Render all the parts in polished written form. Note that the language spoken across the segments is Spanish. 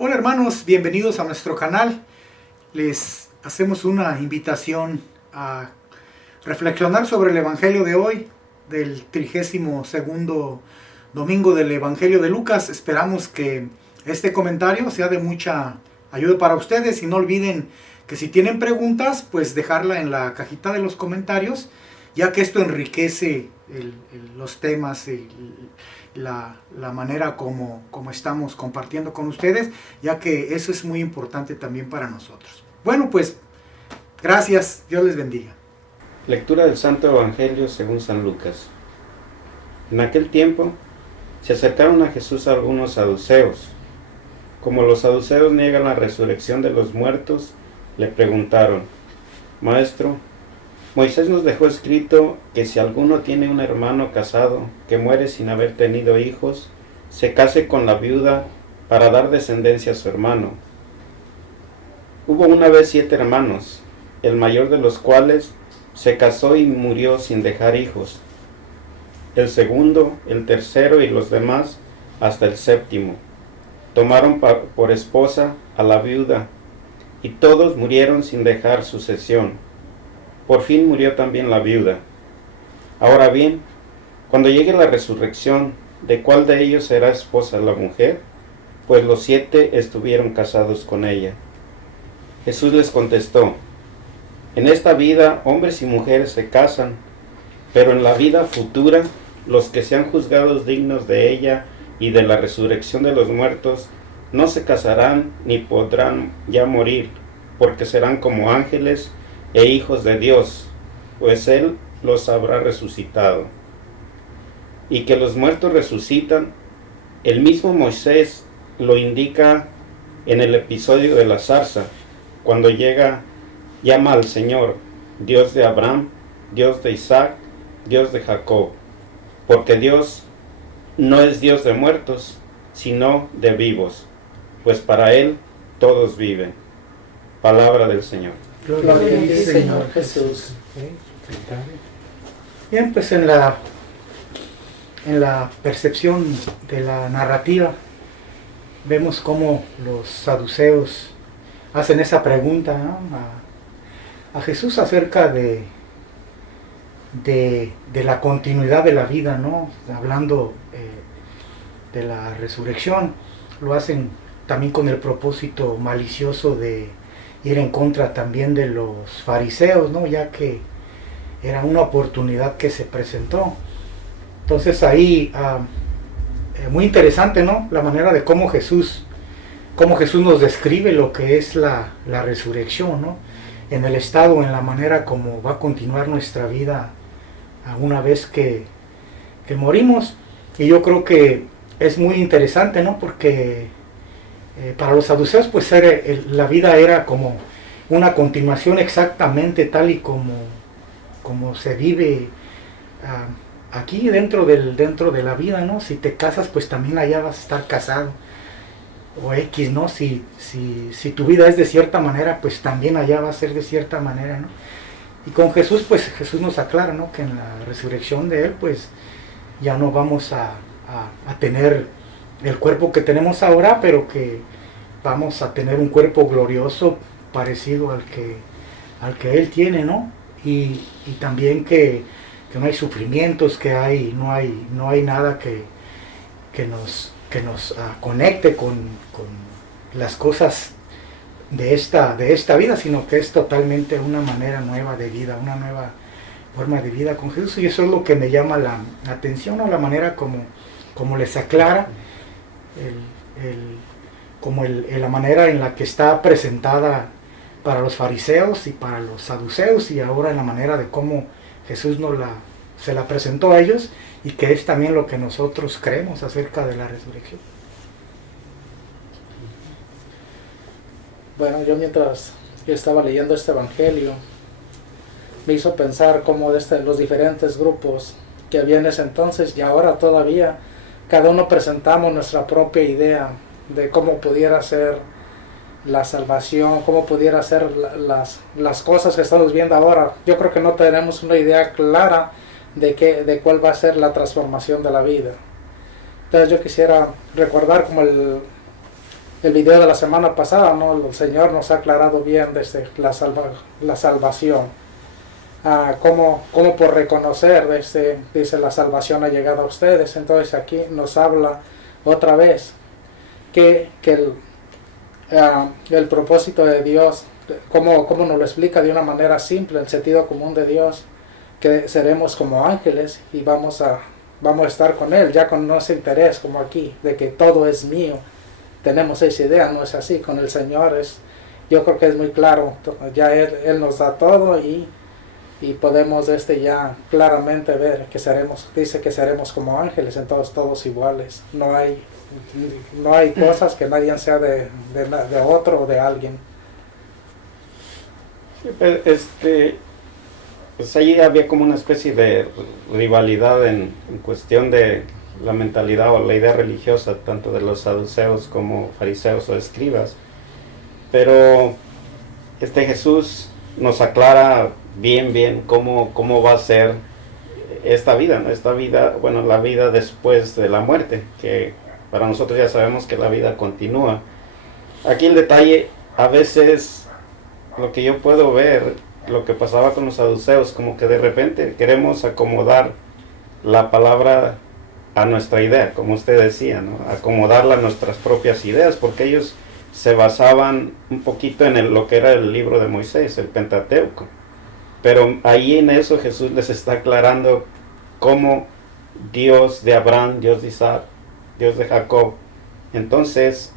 Hola hermanos, bienvenidos a nuestro canal. Les hacemos una invitación a reflexionar sobre el Evangelio de hoy, del 32º domingo del Evangelio de Lucas. Esperamos que este comentario sea de mucha ayuda para ustedes y no olviden que si tienen preguntas, pues dejarla en la cajita de los comentarios, ya que esto enriquece los temas y la manera como estamos compartiendo con ustedes, ya que eso es muy importante también para nosotros. Bueno, pues gracias, Dios les bendiga. Lectura del Santo Evangelio según San Lucas. En aquel tiempo se acercaron a Jesús algunos saduceos. Como los saduceos niegan la resurrección de los muertos, le preguntaron: Maestro, Moisés nos dejó escrito que si alguno tiene un hermano casado que muere sin haber tenido hijos, se case con la viuda para dar descendencia a su hermano. Hubo una vez 7 hermanos, el mayor de los cuales se casó y murió sin dejar hijos. El segundo, el tercero y los demás, hasta el 7º, tomaron por esposa a la viuda, y todos murieron sin dejar sucesión. Por fin murió también la viuda. Ahora bien, cuando llegue la resurrección, ¿de cuál de ellos será esposa la mujer? Pues los 7 estuvieron casados con ella. Jesús les contestó: En esta vida hombres y mujeres se casan, pero en la vida futura los que sean juzgados dignos de ella y de la resurrección de los muertos no se casarán ni podrán ya morir, porque serán como ángeles e hijos de Dios, pues Él los habrá resucitado. Y que los muertos resucitan, el mismo Moisés lo indica en el episodio de la zarza, cuando llama al Señor, Dios de Abraham, Dios de Isaac, Dios de Jacob, porque Dios no es Dios de muertos, sino de vivos, pues para Él todos viven. Palabra del Señor. Gloria a ti, Señor Jesús. Bien, pues en la percepción de la narrativa vemos cómo los saduceos hacen esa pregunta, ¿no?, a Jesús acerca de la continuidad de la vida, ¿no?, hablando de la resurrección. Lo hacen también con el propósito malicioso de ir en contra también de los fariseos, ¿no?, ya que era una oportunidad que se presentó. Entonces ahí muy interesante, ¿no?, la manera de cómo Jesús nos describe lo que es la resurrección, ¿no?, en el estado, en la manera como va a continuar nuestra vida una vez que morimos. Y yo creo que es muy interesante, ¿no?, porque para los saduceos pues la vida era como una continuación exactamente tal y como se vive aquí dentro de la vida, ¿no? Si te casas, pues también allá vas a estar casado, o X, ¿no? Si tu vida es de cierta manera, pues también allá va a ser de cierta manera, ¿no? Y con Jesús, pues Jesús nos aclara, ¿no?, que en la resurrección de Él, pues ya no vamos a tener el cuerpo que tenemos ahora, pero que vamos a tener un cuerpo glorioso parecido al que Él tiene, ¿no? Y también que no hay sufrimientos, que no hay nada que nos conecte con las cosas de esta vida, sino que es totalmente una manera nueva de vida, una nueva forma de vida con Jesús. Y eso es lo que me llama la atención, ¿no?, la manera como les aclara, la manera en la que está presentada para los fariseos y para los saduceos, y ahora en la manera de cómo Jesús se la presentó a ellos, y que es también lo que nosotros creemos acerca de la resurrección. Bueno, yo mientras estaba leyendo este evangelio, me hizo pensar cómo los diferentes grupos que había en ese entonces y ahora todavía, cada uno presentamos nuestra propia idea de cómo pudiera ser la salvación, cómo pudiera ser las cosas que estamos viendo ahora. Yo creo que no tenemos una idea clara de cuál va a ser la transformación de la vida. Entonces yo quisiera recordar como el video de la semana pasada, ¿no? El Señor nos ha aclarado bien desde la salvación. Cómo por reconocer, dice la salvación ha llegado a ustedes. Entonces aquí nos habla otra vez que el propósito de Dios, como nos lo explica de una manera simple, el sentido común de Dios, que seremos como ángeles y vamos a estar con Él, ya con ese interés como aquí, de que todo es mío. Tenemos esa idea, no es así. Con el Señor yo creo que es muy claro, ya Él nos da todo y podemos ya claramente ver que dice que seremos como ángeles, entonces todos iguales. No hay cosas que nadie sea de otro o de alguien. Pues ahí había como una especie de rivalidad en cuestión de la mentalidad o la idea religiosa, tanto de los saduceos como fariseos o escribas. Pero Jesús nos aclara bien cómo va a ser esta vida, ¿no? Esta vida, bueno, la vida después de la muerte, que para nosotros ya sabemos que la vida continúa. Aquí el detalle, a veces lo que yo puedo ver, lo que pasaba con los saduceos, como que de repente queremos acomodar la palabra a nuestra idea, como usted decía, ¿no? Acomodarla a nuestras propias ideas, porque ellos se basaban un poquito en lo que era el libro de Moisés, el Pentateuco. Pero ahí en eso Jesús les está aclarando cómo Dios de Abraham, Dios de Isaac, Dios de Jacob, entonces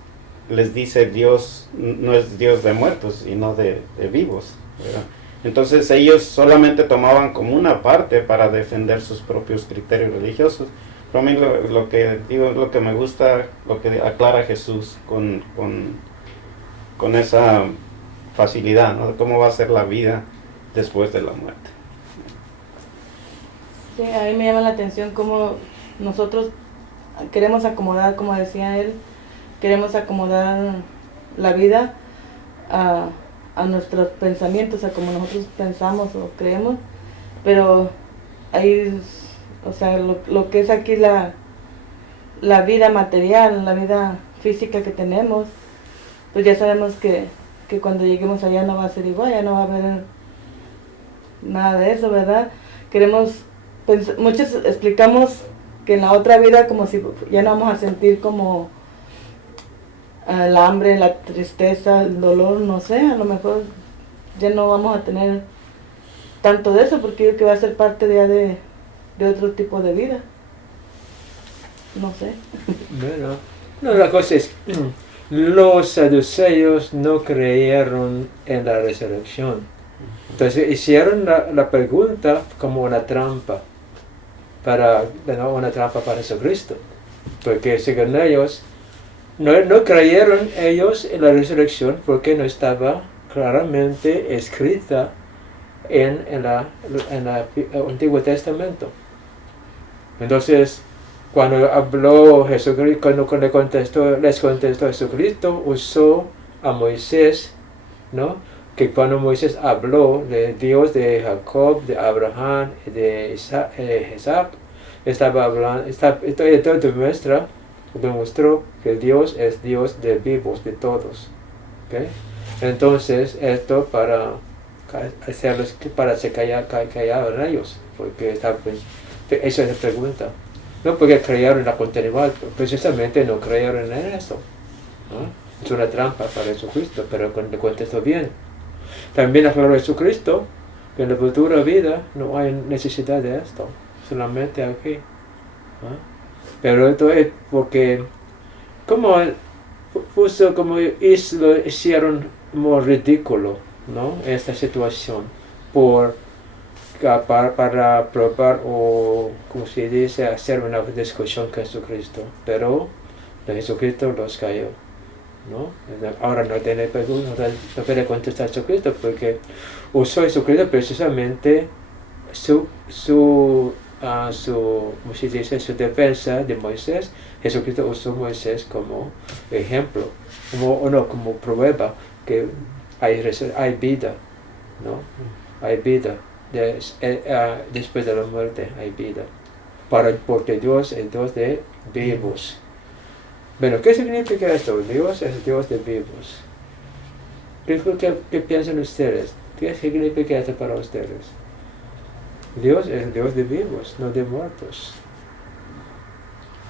les dice Dios no es Dios de muertos, sino de vivos, ¿verdad? Entonces ellos solamente tomaban como una parte para defender sus propios criterios religiosos. Pero a mí lo que digo, lo que me gusta, lo que aclara Jesús con esa facilidad, ¿no? De cómo va a ser la vida después de la muerte. Sí, a mí me llama la atención cómo nosotros queremos acomodar, como decía él, queremos acomodar la vida a nuestros pensamientos, a como nosotros pensamos o creemos, pero ahí, o sea, lo que es aquí la vida material, la vida física que tenemos, pues ya sabemos que cuando lleguemos allá no va a ser igual, ya no va a haber nada de eso, ¿verdad? Muchos explicamos que en la otra vida como si ya no vamos a sentir como el hambre, la tristeza, el dolor, no sé, a lo mejor ya no vamos a tener tanto de eso, porque yo creo que va a ser parte de otro tipo de vida. No sé. Bueno, no, la cosa es, los saduceos no creyeron en la resurrección. Entonces hicieron la pregunta como una trampa para Jesucristo. Porque según ellos, no creyeron ellos en la resurrección porque no estaba claramente escrita en el Antiguo Testamento. Entonces, cuando habló Jesucristo, cuando les contestó Jesucristo, usó a Moisés, ¿no? Que cuando Moisés habló de Dios de Jacob, de Abraham, de Isaac, estaba hablando, demostró que Dios es Dios de vivos, de todos. ¿Okay? Entonces, esto para hacerlos, para se callaban ellos, porque esa es la pregunta. No porque creyeron en la continuidad, precisamente no creyeron en eso, ¿no? Es una trampa para Jesucristo, pero le contestó bien. También aclaró Jesucristo que en la futura vida no hay necesidad de esto, solamente aquí, ¿no? Pero esto es porque como lo hicieron muy ridículo, ¿no? Esta situación para probar o, como se dice, hacer una discusión con Jesucristo, pero Jesucristo los cayó, ¿no? Ahora no tiene pregunta, no puede contestar a Jesucristo porque usó Jesucristo precisamente su ¿cómo se dice? Su defensa de Moisés. Jesucristo usó Moisés como ejemplo, como prueba que hay vida, ¿no? Hay vida. Después de la muerte hay vida, porque Dios es Dios de vivos. Bueno, ¿qué significa esto? Dios es Dios de vivos. ¿Qué piensan ustedes? ¿Qué significa esto para ustedes? Dios es Dios de vivos, no de muertos.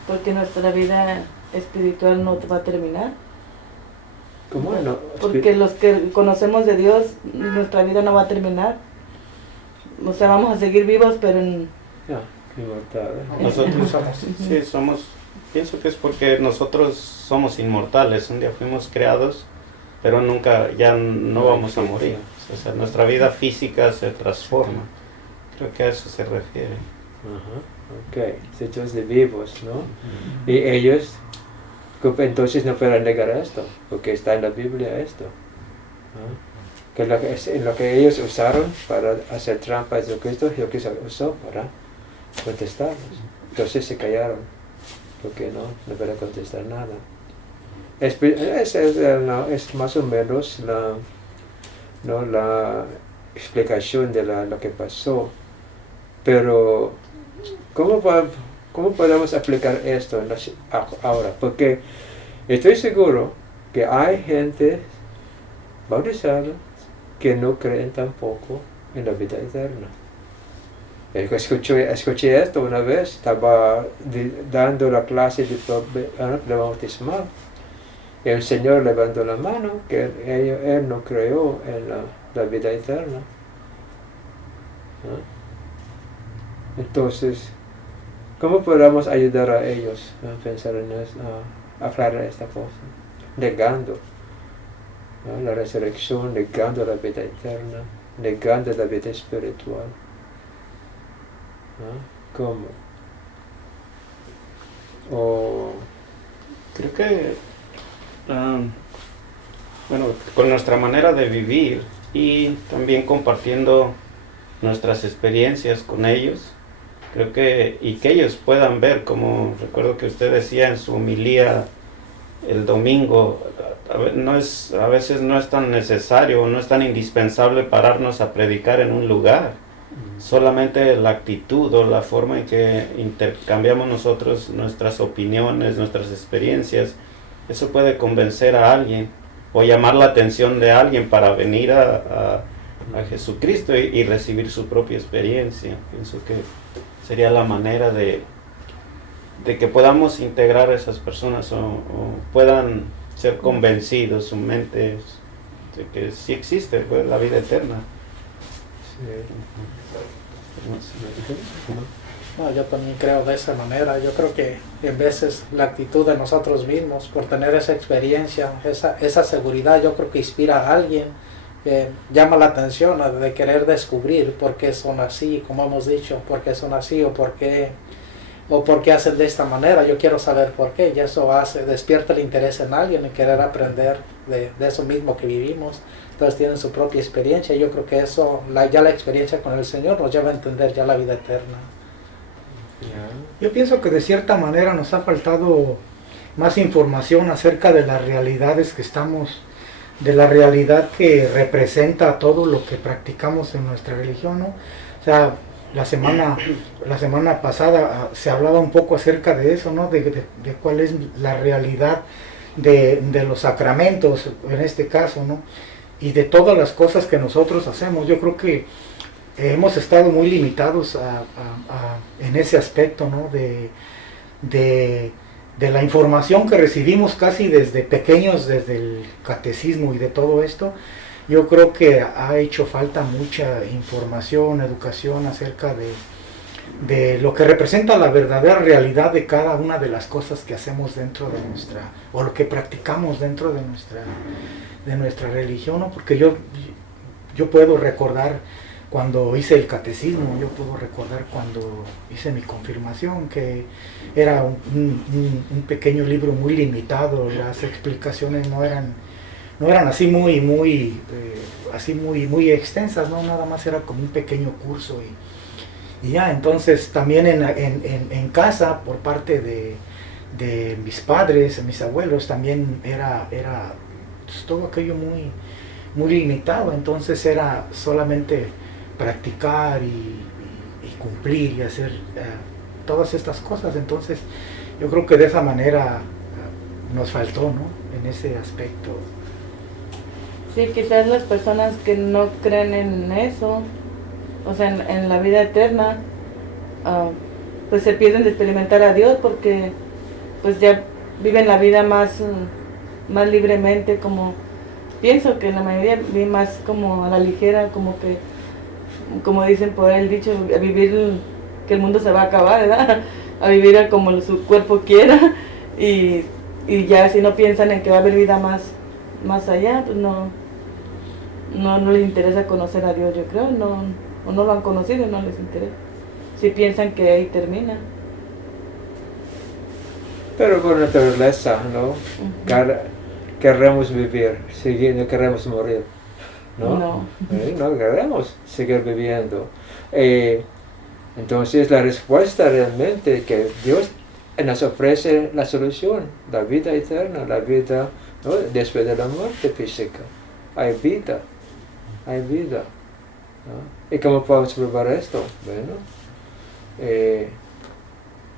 Porque nuestra vida espiritual no va a terminar. ¿Cómo no? Porque los que conocemos de Dios, nuestra vida no va a terminar. O sea, vamos a seguir vivos, pero Ya, inmortal. Nosotros sí somos, pienso que es porque nosotros somos inmortales, un día fuimos creados, pero nunca, ya no vamos a morir. O sea, nuestra vida física se transforma. Creo que a eso se refiere. Ajá, ok, hechos de vivos, ¿no? Y ellos, entonces no pueden negar esto, porque está en la Biblia esto. ¿No? Que en lo que ellos usaron para hacer trampa a Jesucristo, Jesucristo usó para contestarlos. Entonces se callaron, porque no pueden contestar nada. Es más o menos la explicación de lo que pasó. Pero, ¿cómo podemos aplicar esto ahora? Porque estoy seguro que hay gente bautizada que no creen tampoco en la vida eterna. Escuché esto una vez, estaba dando la clase de bautismal. Y el Señor levantó la mano, que él no creyó en la vida eterna. ¿No? Entonces, ¿cómo podemos ayudar a ellos a pensar en eso, a aclarar esta cosa? Negando, ¿no?, la resurrección, negando la vida eterna, negando la vida espiritual. ¿No? ¿Cómo? Creo que, bueno, con nuestra manera de vivir y también compartiendo nuestras experiencias con ellos, creo que, y que ellos puedan ver, como recuerdo que usted decía en su homilía el domingo, a veces no es tan necesario, no es tan indispensable pararnos a predicar en un lugar. Solamente la actitud o la forma en que intercambiamos nosotros nuestras opiniones, nuestras experiencias, eso puede convencer a alguien o llamar la atención de alguien para venir a Jesucristo y recibir su propia experiencia. Pienso que sería la manera de que podamos integrar a esas personas o puedan ser convencidos, su mente, de que sí existe, pues, la vida eterna. No, yo también creo de esa manera. Yo creo que en veces la actitud de nosotros mismos, por tener esa experiencia, esa seguridad, yo creo que inspira a alguien, llama la atención de querer descubrir por qué son así, como hemos dicho, por qué son así o por qué hacen de esta manera. Yo quiero saber por qué, y eso despierta el interés en alguien, en querer aprender de eso mismo que vivimos. Entonces tienen su propia experiencia. Yo creo que eso, ya la experiencia con el Señor nos lleva a entender ya la vida eterna. Yo pienso que de cierta manera nos ha faltado más información acerca de las realidades de la realidad que representa todo lo que practicamos en nuestra religión, ¿no? O sea, la semana pasada se hablaba un poco acerca de eso, ¿no? De cuál es la realidad de los sacramentos, en este caso, ¿no? Y de todas las cosas que nosotros hacemos. Yo creo que hemos estado muy limitados en ese aspecto, ¿no? De la información que recibimos casi desde pequeños, desde el catecismo y de todo esto. Yo creo que ha hecho falta mucha información, educación acerca de lo que representa la verdadera realidad de cada una de las cosas que hacemos dentro de o lo que practicamos dentro de nuestra religión, ¿no? Porque yo puedo recordar cuando hice el catecismo, yo puedo recordar cuando hice mi confirmación, que era un pequeño libro muy limitado, las explicaciones no eran así muy extensas, ¿no? Nada más era como un pequeño curso y ya. Entonces también en casa, por parte de mis padres, mis abuelos, también era pues, todo aquello muy limitado. Entonces era solamente practicar y cumplir y hacer todas estas cosas. Entonces yo creo que de esa manera nos faltó, ¿no? En ese aspecto. Sí, quizás las personas que no creen en eso, o sea, en la vida eterna, pues se pierden de experimentar a Dios porque pues ya viven la vida más libremente, como pienso que la mayoría vive más como a la ligera, como que, como dicen por ahí el dicho, a vivir que el mundo se va a acabar, ¿verdad? A vivir a como su cuerpo quiera y ya si no piensan en que va a haber vida más allá, pues no les interesa conocer a Dios, yo creo, o no lo han conocido y no les interesa. Si piensan que ahí termina. Pero por naturaleza, ¿no? Ujú. Queremos vivir, no queremos morir, ¿no? No. No queremos seguir viviendo. Entonces la respuesta realmente que Dios nos ofrece la solución, la vida eterna, la vida, ¿no? Después de la muerte física. Hay vida, ¿no? ¿Y cómo podemos probar esto? Bueno,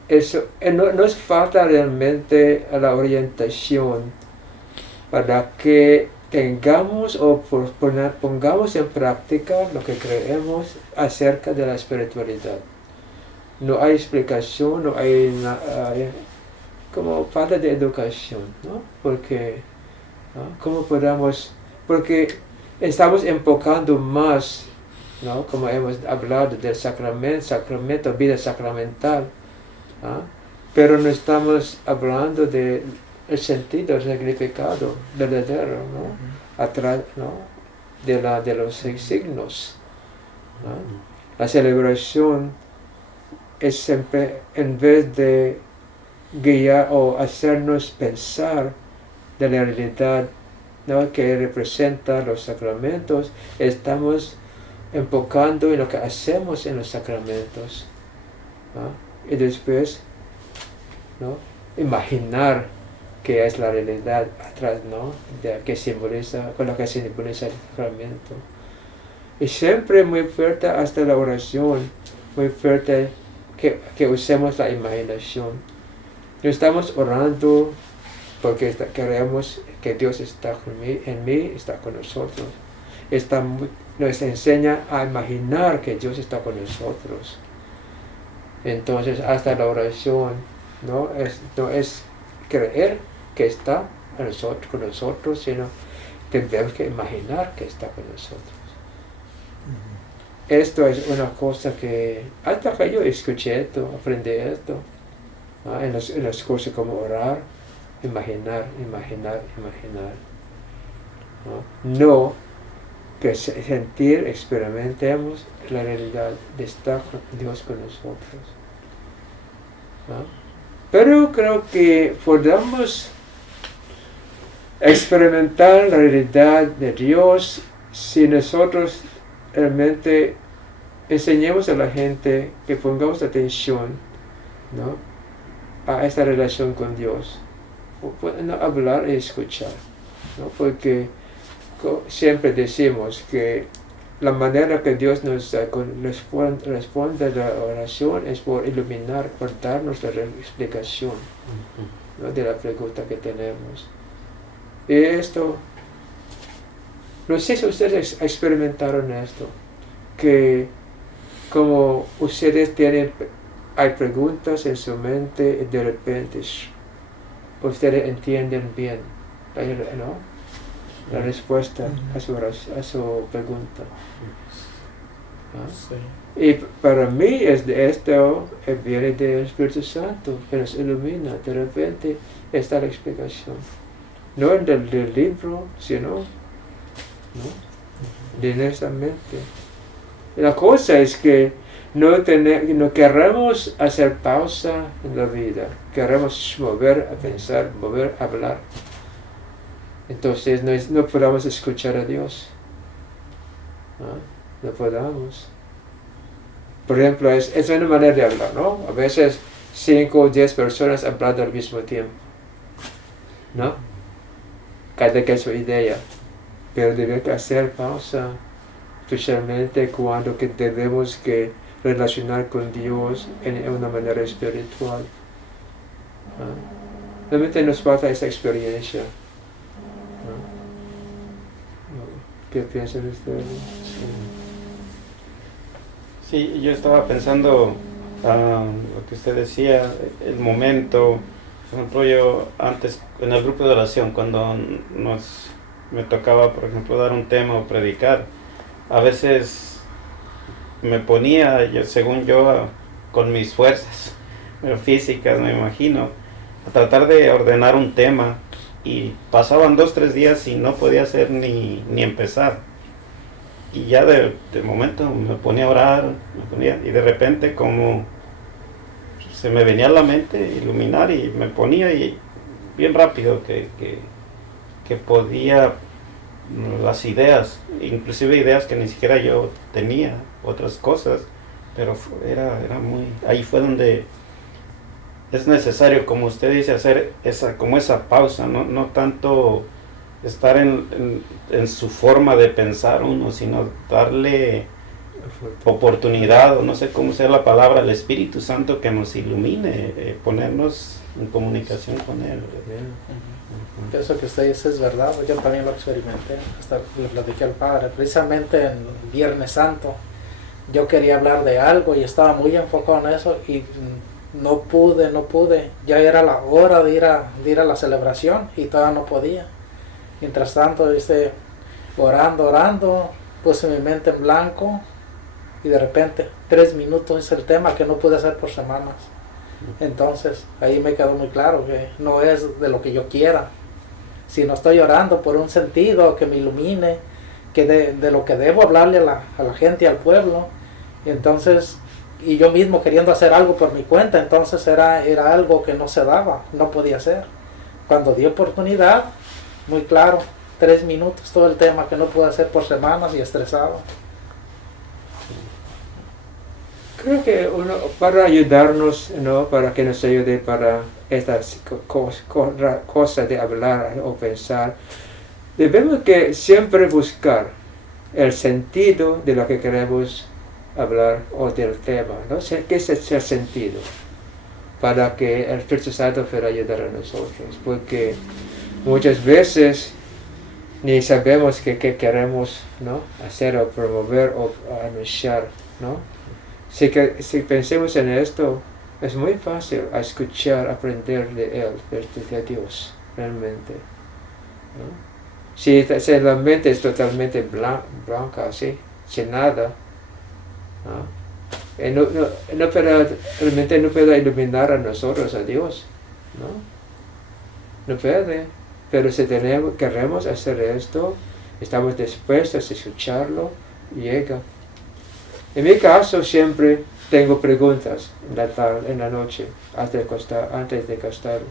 eso, no es falta realmente la orientación para que tengamos o pongamos en práctica lo que creemos acerca de la espiritualidad. No hay explicación, no hay como falta de educación, ¿no? Porque, ¿no? ¿Cómo podamos? Porque estamos enfocando más, ¿no? Como hemos hablado del sacramento, vida sacramental, ¿no? Pero no estamos hablando de el sentido, el significado verdadero, ¿no? Atrás, ¿no? De los signos, ¿no? La celebración es siempre, en vez de guiar o hacernos pensar de la realidad, ¿no? Que representa los sacramentos, estamos enfocando en lo que hacemos en los sacramentos, ¿no? Y después, ¿no? Imaginar que es la realidad atrás, ¿no? Con lo que simboliza el sacramento. Y siempre muy fuerte hasta la oración, muy fuerte que usemos la imaginación. No estamos orando porque queremos que Dios está en mí, está con nosotros. Nos enseña a imaginar que Dios está con nosotros. Entonces hasta la oración no es creer que está con nosotros, sino tenemos que imaginar que está con nosotros. Esto es una cosa que hasta que yo escuché esto, aprendí esto, ¿no? en los cursos como orar, imaginar, ¿no? Que sentir, experimentemos la realidad de estar con Dios con nosotros, ¿no? Pero creo que podamos experimentar la realidad de Dios si nosotros realmente enseñemos a la gente que pongamos atención, ¿no? A esta relación con Dios. No hablar y escuchar, ¿no? Porque siempre decimos que la manera que Dios nos responde a la oración es por iluminar, por darnos la explicación, ¿no? De la pregunta que tenemos. Y esto, no sé si ustedes experimentaron esto, que como ustedes hay preguntas en su mente y de repente ustedes entienden bien, ¿no? La respuesta a su pregunta. ¿No? Sí. Y para mí esto viene del Espíritu Santo, que nos ilumina. De repente está la explicación. No del libro, sino, ¿no? Directamente. La cosa es que no queremos hacer pausa en la vida. Queremos mover a pensar, mover a hablar. Entonces no podamos escuchar a Dios. No podamos. Por ejemplo, es una manera de hablar, ¿no? A veces 5 o 10 personas hablando al mismo tiempo, ¿no? Cada que su idea. Pero debe hacer pausa, especialmente cuando debemos que relacionar con Dios en una manera espiritual. Realmente nos falta esa experiencia. ¿No? ¿Qué piensan ustedes? Sí, yo estaba pensando lo que usted decía, el momento. Por ejemplo, yo antes en el grupo de oración, cuando me tocaba, por ejemplo, dar un tema o predicar, a veces me ponía, según yo, con mis fuerzas físicas, me imagino, a tratar de ordenar un tema, y pasaban 2-3 días y no podía hacer ni empezar. Y ya de momento me ponía a orar, y de repente como se me venía a la mente iluminar, y me ponía y bien rápido que podía las ideas, inclusive ideas que ni siquiera yo tenía, otras cosas, pero era muy, ahí fue donde es necesario, como usted dice, hacer esa pausa, no tanto estar en su forma de pensar uno, sino darle oportunidad, o no sé cómo sea la palabra, al Espíritu Santo que nos ilumine, ponernos en comunicación con Él. Eso que usted dice es verdad, yo también lo experimenté, hasta le platiqué al Padre, precisamente en Viernes Santo. Yo quería hablar de algo y estaba muy enfocado en eso y no pude, ya era la hora de ir a la celebración y todavía no podía. Mientras tanto, orando, puse mi mente en blanco y de repente 3 minutos es el tema que no pude hacer por semanas. Entonces ahí me quedó muy claro que no es de lo que yo quiera, sino estoy orando por un sentido que me ilumine, que de lo que debo hablarle a la gente y al pueblo. Entonces, y yo mismo queriendo hacer algo por mi cuenta, entonces era algo que no se daba, no podía hacer. Cuando di oportunidad, muy claro, 3 minutos todo el tema que no pude hacer por semanas y estresado. Creo que para ayudarnos, ¿no? Para que nos ayude para estas cosas de hablar o pensar, debemos que siempre buscar el sentido de lo que queremos hablar o del tema, ¿no? ¿Qué es el sentido? Para que el Espíritu Santo pueda ayudar a nosotros, porque muchas veces ni sabemos qué queremos, ¿no? hacer o promover o anunciar, ¿no? Si pensemos en esto, es muy fácil escuchar, aprender de Él, de Dios, realmente, ¿no? Si la mente es totalmente blanca, así, sin nada, ¿no? Realmente no puede iluminar a nosotros, a Dios, ¿no? No puede, pero si queremos hacer esto, estamos dispuestos a escucharlo, llega. En mi caso siempre tengo preguntas en la noche, antes de acostarme.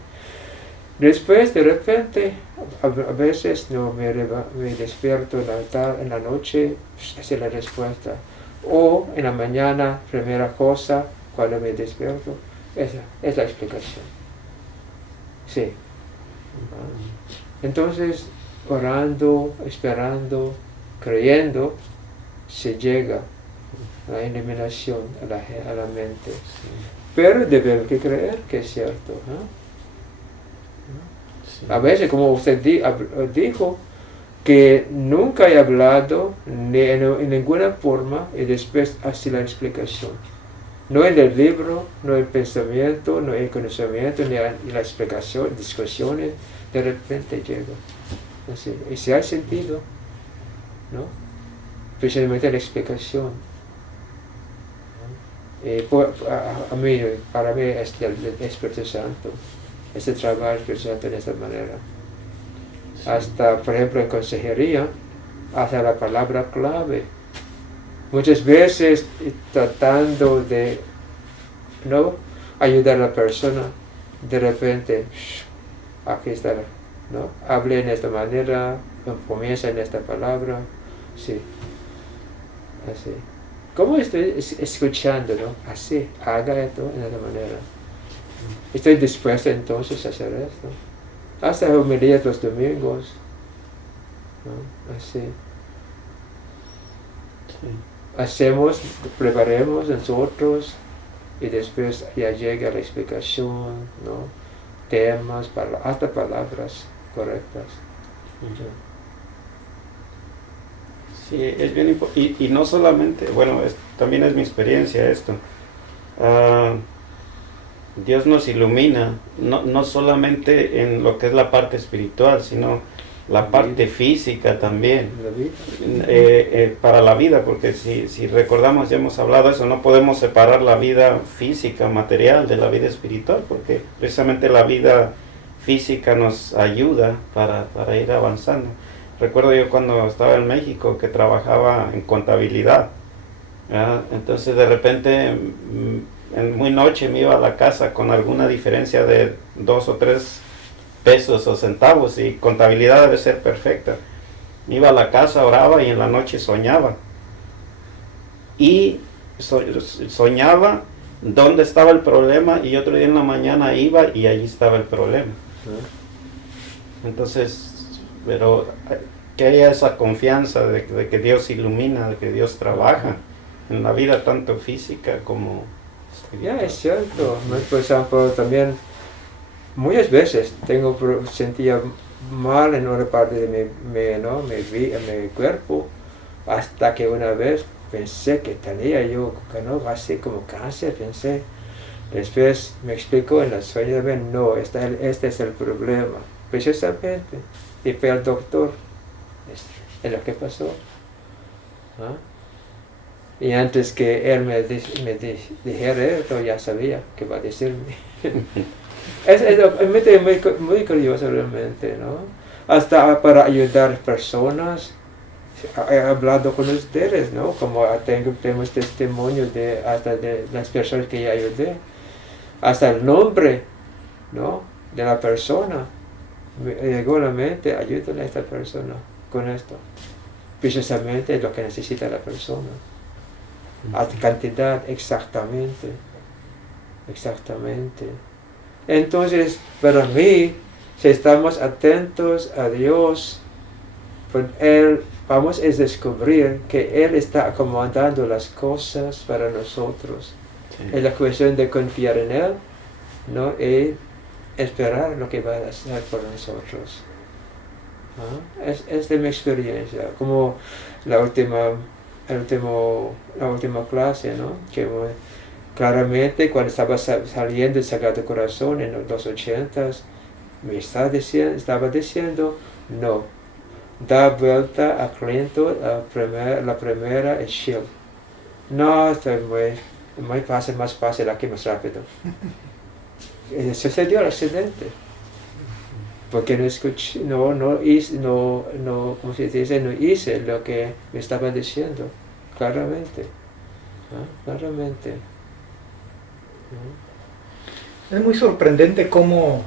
Después de repente, a veces no me despierto en la noche, esa es la respuesta. O en la mañana, primera cosa, cuando me despierto, esa es la explicación. Sí. Entonces, orando, esperando, creyendo, se llega la iluminación a la mente. Sí. Pero debemos que creer que es cierto, ¿no? Sí. A veces, como usted dijo, que nunca he hablado en ninguna forma y después hace la explicación. No en el libro, no en el pensamiento, no en el conocimiento, ni en la explicación, discusiones, de repente llega. Así. Y si hay sentido, ¿no? Especialmente la explicación. Para mí es el Espíritu Santo, es el trabajo del Espíritu Santo de esta manera. Sí. Hasta, por ejemplo, en consejería, hasta la palabra clave. Muchas veces tratando de no ayudar a la persona, de repente, aquí está, ¿no? Hable en esta manera, comienza en esta palabra, sí, así. ¿Cómo estoy escuchando, no? Así, haga esto de esta manera. Estoy dispuesto entonces a hacer esto. Hasta homilías los domingos, ¿no? Así. Sí. Preparemos nosotros y después ya llega la explicación, ¿no? temas, hasta palabras correctas. Sí, es bien importante. Y no solamente, bueno, también es mi experiencia esto. Ah, Dios nos ilumina, no solamente en lo que es la parte espiritual, sino la parte física también, para la vida, porque si recordamos, ya hemos hablado de eso, no podemos separar la vida física, material, de la vida espiritual, porque precisamente la vida física nos ayuda para ir avanzando. Recuerdo yo cuando estaba en México que trabajaba en contabilidad, ¿verdad? Entonces de repente en muy noche me iba a la casa con alguna diferencia de 2 o 3 pesos o centavos, y contabilidad debe ser perfecta. Me iba a la casa, oraba y en la noche soñaba. Y soñaba dónde estaba el problema, y otro día en la mañana iba y allí estaba el problema. Entonces, pero que haya esa confianza de que Dios ilumina, de que Dios trabaja en la vida tanto física como espiritual. Ya, es cierto. Por ejemplo, también muchas veces sentía mal en una parte de mi cuerpo, hasta que una vez pensé que tenía yo, así como cáncer, pensé. Después me explicó en el sueño también, no, este es el problema, precisamente. Y fue al doctor, es lo que pasó. ¿Ah? Y antes que él me dijera esto, ya sabía qué va a decirme. Es muy curioso realmente, ¿no? Hasta para ayudar personas, he hablado con ustedes, ¿no? Como tenemos testimonios hasta de las personas que ya ayudé, hasta el nombre, ¿no? De la persona. Me llegó a la mente, ayúdale a esta persona con esto. Precisamente lo que necesita la persona. A cantidad, exactamente. Entonces, para mí, si estamos atentos a Dios, pues vamos a descubrir que Él está acomodando las cosas para nosotros. Sí. Es la cuestión de confiar en Él, ¿no? Y esperar lo que va a hacer por nosotros. ¿Ah? Es de mi experiencia, como la última clase, ¿no? Que claramente cuando estaba saliendo del Sagrado Corazón en los 80s, me estaba diciendo, no, da vuelta a Clinton, la primera es Shield. No, estoy muy fácil, más fácil aquí, más rápido. Sucedió el accidente. Porque no escuché, no hice lo que me estaba diciendo, claramente. ¿Ah? Claramente. Es muy sorprendente cómo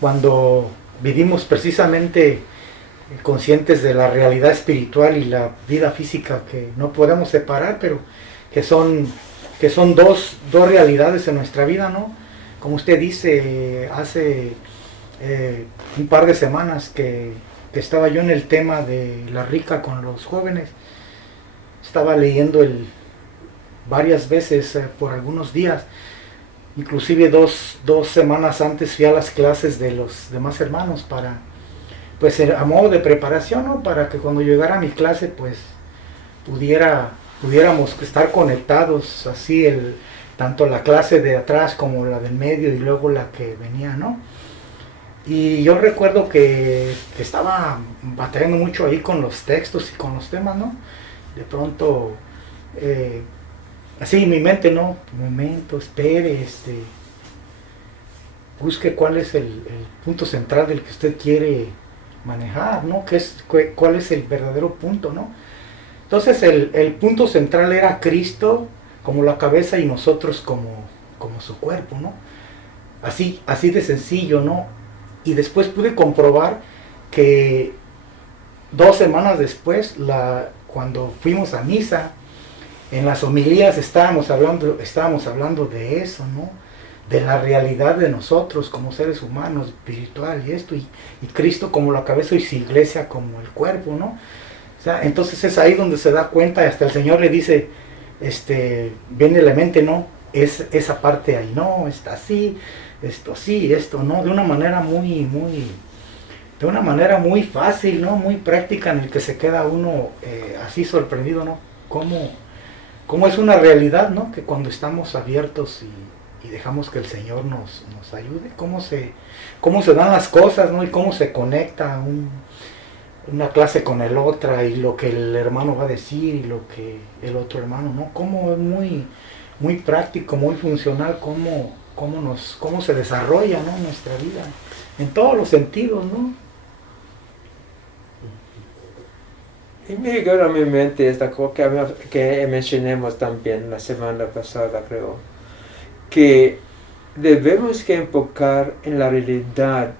cuando vivimos precisamente conscientes de la realidad espiritual y la vida física, que no podemos separar, pero que son dos realidades en nuestra vida, ¿no? Como usted dice, hace un par de semanas que estaba yo en el tema de la rica con los jóvenes, estaba leyendo varias veces por algunos días, inclusive dos semanas antes fui a las clases de los demás hermanos pues a modo de preparación, ¿no? Para que cuando llegara a mi clase pues pudiéramos estar conectados, así tanto la clase de atrás como la del medio y luego la que venía, ¿no? Y yo recuerdo que estaba batallando mucho ahí con los textos y con los temas, ¿no? De pronto, así en mi mente, ¿no? Un momento, espere, busque cuál es el punto central del que usted quiere manejar, ¿no? ¿Cuál es el verdadero punto, ¿no? Entonces el punto central era Cristo como la cabeza y nosotros como su cuerpo, ¿no? Así de sencillo, ¿no? Y después pude comprobar que 2 semanas después, cuando fuimos a misa, en las homilías estábamos hablando de eso, ¿no? De la realidad de nosotros como seres humanos, espiritual y esto, y Cristo como la cabeza y su iglesia como el cuerpo, ¿no? O sea, entonces es ahí donde se da cuenta, hasta el Señor le dice, viene a la mente, ¿no? es esa parte ahí, no, está así, esto sí, esto no, de una manera de una manera muy fácil, ¿no? Muy práctica, en el que se queda uno así sorprendido, ¿no? Cómo es una realidad, ¿no? Que cuando estamos abiertos y dejamos que el Señor nos ayude, cómo se dan las cosas, ¿no? Y cómo se conecta una clase con el otra, y lo que el hermano va a decir y lo que el otro hermano, ¿no? Cómo es muy práctico, muy funcional, cómo se desarrolla, ¿no? Nuestra vida, en todos los sentidos, ¿no? Y me llegó a mi mente esta cosa que mencionamos también la semana pasada, creo, que debemos que enfocar en la realidad,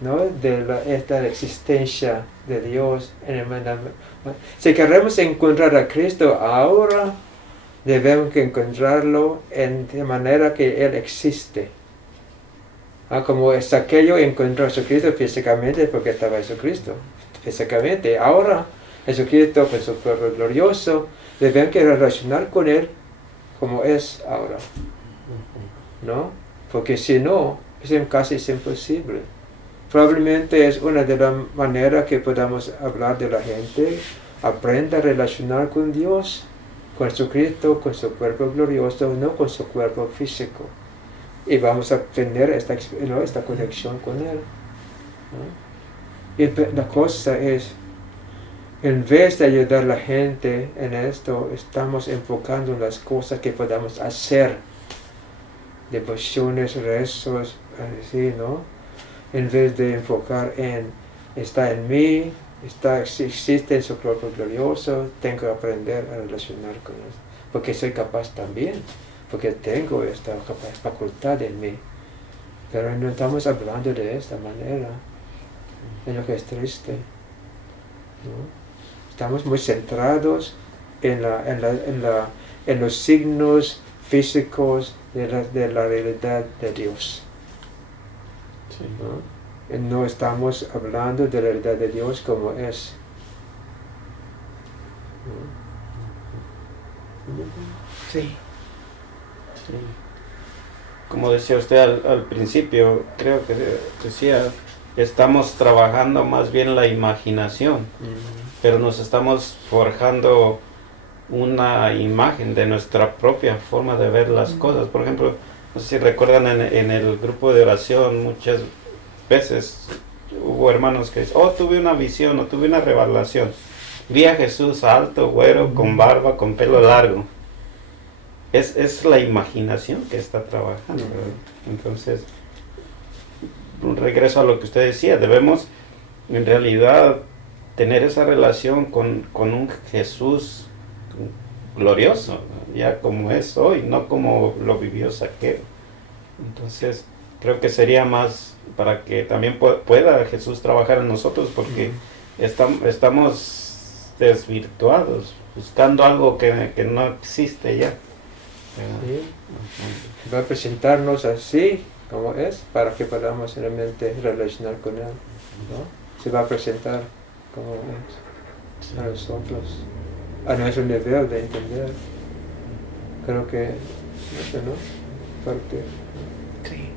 ¿no? De esta existencia de Dios en el mandamiento. Si queremos encontrar a Cristo ahora, debemos que encontrarlo de manera que Él existe. Como Zaqueo encontró a Jesucristo físicamente porque estaba Jesucristo físicamente. Ahora Jesucristo con su cuerpo glorioso, debemos que relacionar con Él como es ahora, ¿no? Porque si no, es casi imposible. Probablemente es una de las maneras que podamos hablar de la gente, aprenda a relacionar con Dios, con Jesucristo, con su cuerpo glorioso, no con su cuerpo físico. Y vamos a tener esta conexión con Él, ¿no? Y la cosa es, en vez de ayudar a la gente en esto, estamos enfocando en las cosas que podamos hacer, devociones, rezos, así, ¿no? En vez de enfocar está en mí, existe en su cuerpo glorioso, tengo que aprender a relacionar con Él, porque soy capaz también, porque tengo esta facultad en mí. Pero no estamos hablando de esta manera, es lo que es triste, ¿no? Estamos muy centrados en los signos físicos de la realidad de Dios. Sí. ¿No? Y no estamos hablando de la realidad de Dios como es. ¿No? Sí. Sí. Como decía usted al principio, creo que decía, estamos trabajando más bien la imaginación, pero nos estamos forjando una imagen de nuestra propia forma de ver las cosas. Por ejemplo, no sé si recuerdan en el grupo de oración, muchas veces hubo hermanos que dicen, tuve una visión o tuve una revelación. Vi a Jesús alto, güero, con barba, con pelo largo. Es la imaginación que está trabajando, ¿verdad? Entonces, un regreso a lo que usted decía, debemos en realidad tener esa relación con un Jesús glorioso, ¿no? Ya como es hoy, no como lo vivió Zaqueo. Entonces, creo que sería más para que también pueda Jesús trabajar en nosotros, porque estamos desvirtuados, buscando algo que no existe ya. Sí. Va a presentarnos así como es para que podamos realmente relacionar con Él, ¿no? Se va a presentar como es a nosotros, a nuestro nivel de entender. Creo que eso, ¿no? Fuerte. Sí.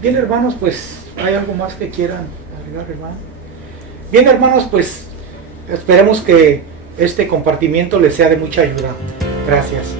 Bien, hermanos, pues, ¿hay algo más que quieran agregar, hermano? Bien, hermanos, pues, esperemos que este compartimiento les sea de mucha ayuda. Gracias.